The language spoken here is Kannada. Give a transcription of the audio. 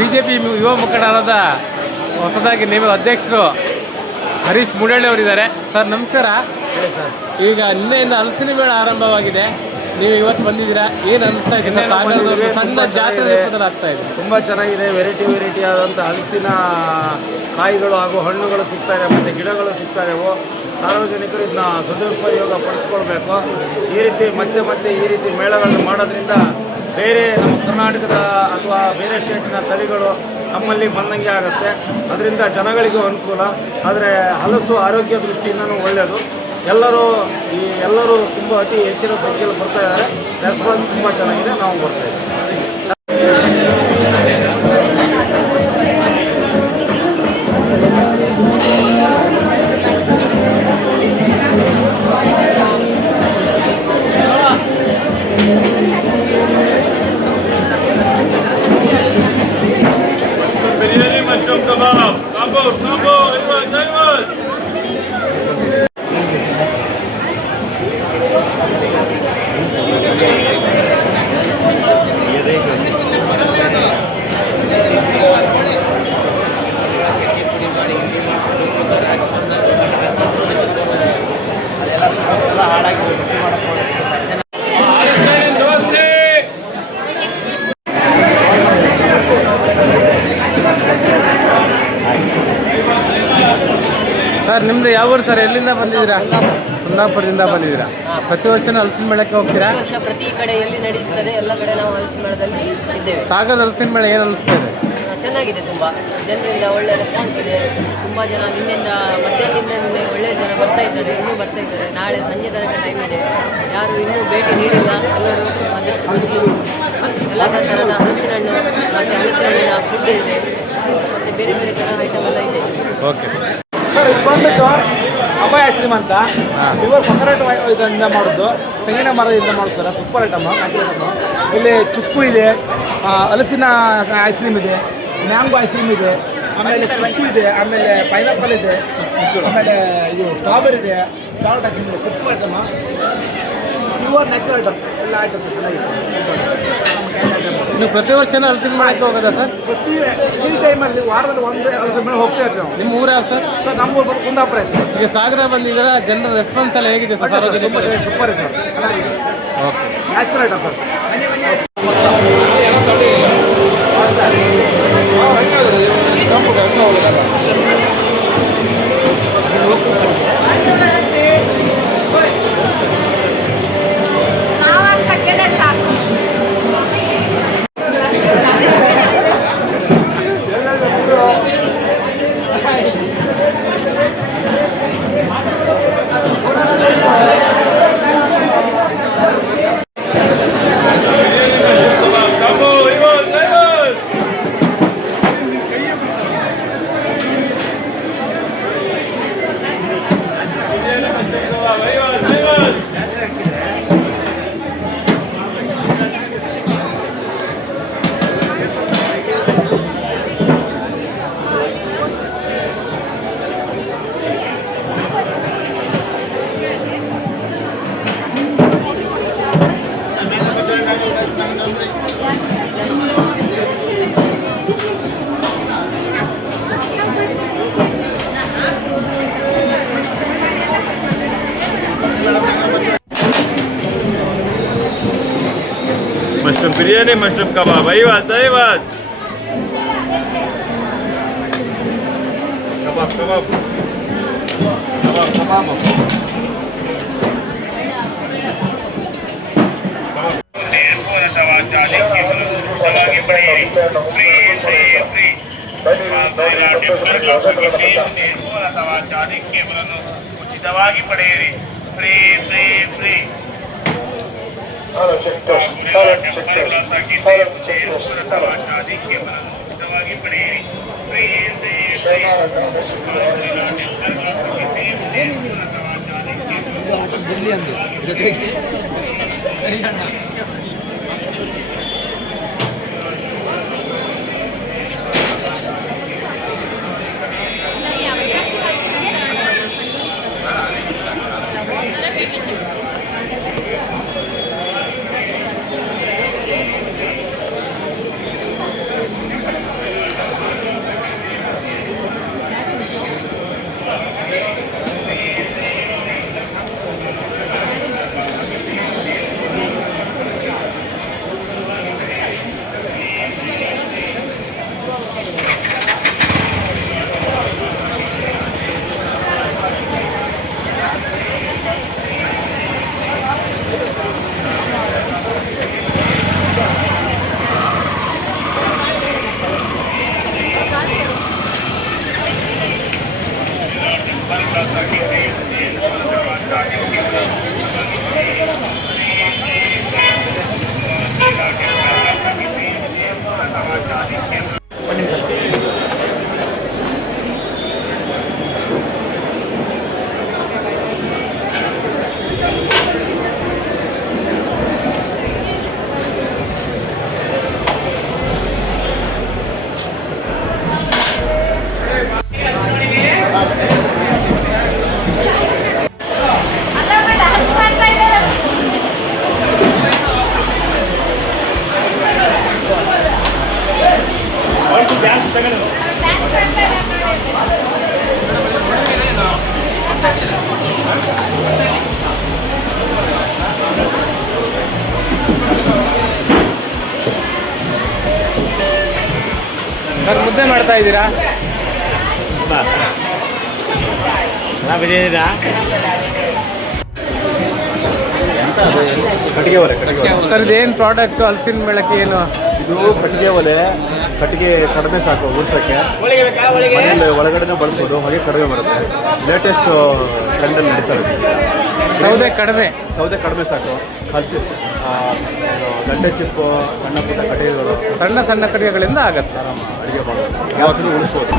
BJP ಯುವ ಮುಖಂಡರಾದ ಹೊಸದಾಗಿ ನೇಮಕ ಅಧ್ಯಕ್ಷರು ಹರೀಶ್ ಮುಡಳ್ಳಿ ಅವರಿದ್ದಾರೆ. ಸರ್ ನಮಸ್ಕಾರ. ಈಗ ನಿನ್ನೆಯಿಂದ ಹಲಸಿನ ಮೇಳ ಆರಂಭವಾಗಿದೆ, ನೀವು ಇವತ್ತು ಬಂದಿದ್ದೀರಾ, ಏನು ಅನಿಸ್ತಾ ಇದೆ? ಸಣ್ಣ ಜಾತ್ರೆ ಆಗ್ತಾ ಇದೆ, ತುಂಬ ಚೆನ್ನಾಗಿದೆ. ವೆರೈಟಿ ಆದಂಥ ಹಲಸಿನ ಕಾಯಿಗಳು ಹಾಗೂ ಹಣ್ಣುಗಳು ಸಿಗ್ತಾ ಇದೆ, ಮತ್ತು ಗಿಡಗಳು ಸಿಗ್ತಾ ಇದ್ದಾವೆ. ಸಾರ್ವಜನಿಕರು ಇದನ್ನ ಸದುಪಯೋಗ ಪಡಿಸ್ಕೊಳ್ಬೇಕು. ಈ ರೀತಿ ಮತ್ತೆ ಈ ರೀತಿ ಮೇಳಗಳನ್ನು ಮಾಡೋದ್ರಿಂದ ಬೇರೆ ನಮ್ಮ ಕರ್ನಾಟಕದ ಅಥವಾ ಬೇರೆ ಸ್ಟೇಟಿನ ತಳಿಗಳು ನಮ್ಮಲ್ಲಿ ಬಂದಂಗೆ ಆಗುತ್ತೆ. ಅದರಿಂದ ಜನಗಳಿಗೂ ಅನುಕೂಲ. ಆದರೆ ಹಲಸು ಆರೋಗ್ಯ ದೃಷ್ಟಿಯಿಂದನೂ ಒಳ್ಳೆಯದು. ಎಲ್ಲರೂ ತುಂಬ ಅತಿ ಹೆಚ್ಚಿನ ಸಂಖ್ಯೆಯಲ್ಲಿ ಬರ್ತಾ ಇದ್ದಾರೆ. ರೆಸ್ಪಾನ್ಸ್ ತುಂಬ ಚೆನ್ನಾಗಿದೆ. ನಾವು ಬರ್ತಾ ಇದ್ದೀವಿ. ಸರ್ ನಿಮ್ದು ಯಾವ ಊರು ಸರ್? ಎಲ್ಲಿಂದ ಬಂದಿದ್ದೀರಾ? ಕುಂದಾಪುರದಿಂದ ಬಂದಿದ್ದೀರಾ? ಪ್ರತಿ ವರ್ಷ ಹಲಸಿನ ಮೇಳಕ್ಕೆ ಹೋಗ್ತೀರಾ? ಪ್ರತಿ ಕಡೆ ಎಲ್ಲಿ ನಡೆಯುತ್ತದೆ ಎಲ್ಲ ಕಡೆ ನಾವು ಹಲಸಿನ ಮೇಳದಲ್ಲಿ ಇದ್ದೇವೆ. ಸಾಗರದ ಹಲಸಿನ ಮೇಳ ಏನು ಅನಿಸ್ತಾ ಇದೆ? ಚೆನ್ನಾಗಿದೆ. ತುಂಬ ಜನರಿಂದ ಒಳ್ಳೆ ರೆಸ್ಪಾನ್ಸ್ ಇದೆ. ತುಂಬ ಜನ ನಿನ್ನೆಯಿಂದ ಮಧ್ಯಾಹ್ನದಿಂದ ಒಳ್ಳೆಯ ಜನ ಬರ್ತಾ ಇದ್ದಾರೆ, ಇನ್ನೂ ಬರ್ತಾ ಇದ್ದಾರೆ. ನಾಳೆ ಸಂಜೆ ತನಕ ಟೈಮ್ ಇದೆ. ಯಾರು ಇನ್ನೂ ಭೇಟಿ ನೀಡಿಲ್ಲ ಎಲ್ಲರೂ ಆದಷ್ಟು ಬಂದು ಎಲ್ಲ ಥರದ ಹಲಸಿನ ಹಣ್ಣು ಮತ್ತು ಹಲಸಿನ ಹಣ್ಣಿನ ಫುಡ್ ಇದೆ, ಮತ್ತು ಬೇರೆ ಥರದ ಐಟಮ್ ಎಲ್ಲ ಇದೆ. ಓಕೆ ಸರ್, ಇದು ಬಂದ್ಬಿಟ್ಟು ಅಭಯ ಐಸ್ ಕ್ರೀಮ್ ಅಂತ ಇವರು ಕೊಕೊನಟ್ ಇದರಿಂದ ಮಾಡೋದು, ತೆಂಗಿನ ಮರದಿಂದ ಮಾಡೋದು ಸರ್. Super item. ಇಲ್ಲಿ ಚುಕ್ಕು ಇದೆ, ಹಲಸಿನ ಐಸ್ ಕ್ರೀಮ್ ಇದೆ, ಮ್ಯಾಂಗೋ ಐಸ್ ಕ್ರೀಮ್ ಇದೆ, ಆಮೇಲೆ ಚುಕ್ಕು ಇದೆ, ಆಮೇಲೆ ಪೈನಾಪಲ್ ಇದೆ, ಆಮೇಲೆ ಇದು ಸ್ಟ್ರಾಬೆರಿ ಇದೆ, ಚಾಕ್ಲೇಟ್ ಐಸ್ ಕ್ರೀಮ್ ಇದೆ. Super item, pure natural item. ಎಲ್ಲ ಐಟಮ್ ಚೆನ್ನಾಗಿದೆ ಸರ್. ನೀವು ಪ್ರತಿ ವರ್ಷ ಹಲಸಿನ ಮೇಳಕ್ಕೆ ಹೋಗೋದಾ ಸರ್? ಪ್ರತಿ ಈ ಟೈಮಲ್ಲಿ ವಾರದಲ್ಲಿ ಒಂದು ಹಲಸಿನ ಮೇಳ ಹೋಗ್ತಾ ಇರ್ತೀವಿ ನಾವು. ನಿಮ್ಮ ಊರು ಸರ್? ಸರ್ ನಮ್ಮ ಊರು ಕುಂದಾಪುರ ಐತೆ. ಈಗ ಸಾಗರ ಬಂದಿದ್ದೀರಾ, ಜನರ ರೆಸ್ಪಾನ್ಸ್ ಎಲ್ಲ ಹೇಗಿದೆ ಸರ್? ಸೂಪರ್ ಸರ್, ಚೆನ್ನಾಗಿದೆ. Okay, natural item sir. Mushroom biryani, mushroom kebab, वही बात कबाब कबाब कबाब कबाब ಉಚಿತವಾಗಿ ಪಡೆಯಿರಿ. Free free free. ಸರ್ ಮುದ್ದೆ ಮಾಡ್ತಾ ಇದ್ದೀರಾ? ಕಟ್ಟಿಗೆ ಒಲೆ ಸರ್ ಇದೇನು ಪ್ರಾಡಕ್ಟು ಹಲಸಿನ ಮೇಳಕ್ಕೆ ಏನು? ಇದು ಕಟ್ಟಿಗೆ ಒಲೆ. ಕಟ್ಟಿಗೆ ಕಡಿಮೆ ಸಾಕು ಉರ್ಸೋಕ್ಕೆ. ಮನೆಯಲ್ಲಿ ಒಳಗಡೆನೇ ಬಳಸ್ಬೋದು, ಹೊಗೆ ಕಡಿಮೆ ಬರುತ್ತೆ. ಲೇಟೆಸ್ಟ್ ಟ್ರೆಂಡಲ್ಲಿ ನಡೀತಾರೆ. ಸೌದೆ ಕಡಿಮೆ. ಸೌದೆ ಕಡಿಮೆ ಸಾಕು. ಹಲಸಿ ಗಂಟೆ ಚಿಪ್ಪು, ಸಣ್ಣ ಪುಟ್ಟ ಕಟ್ಟಿಗೆಗಳು ಸಣ್ಣ ಸಣ್ಣ ಕಟ್ಟಿಗೆಗಳಿಂದ ಆಗತ್ತೆ. ಅಡುಗೆ ಮಾಡೋದು, ಗ್ಯಾಸನ್ನು ಉಳಿಸ್ಬೋದು.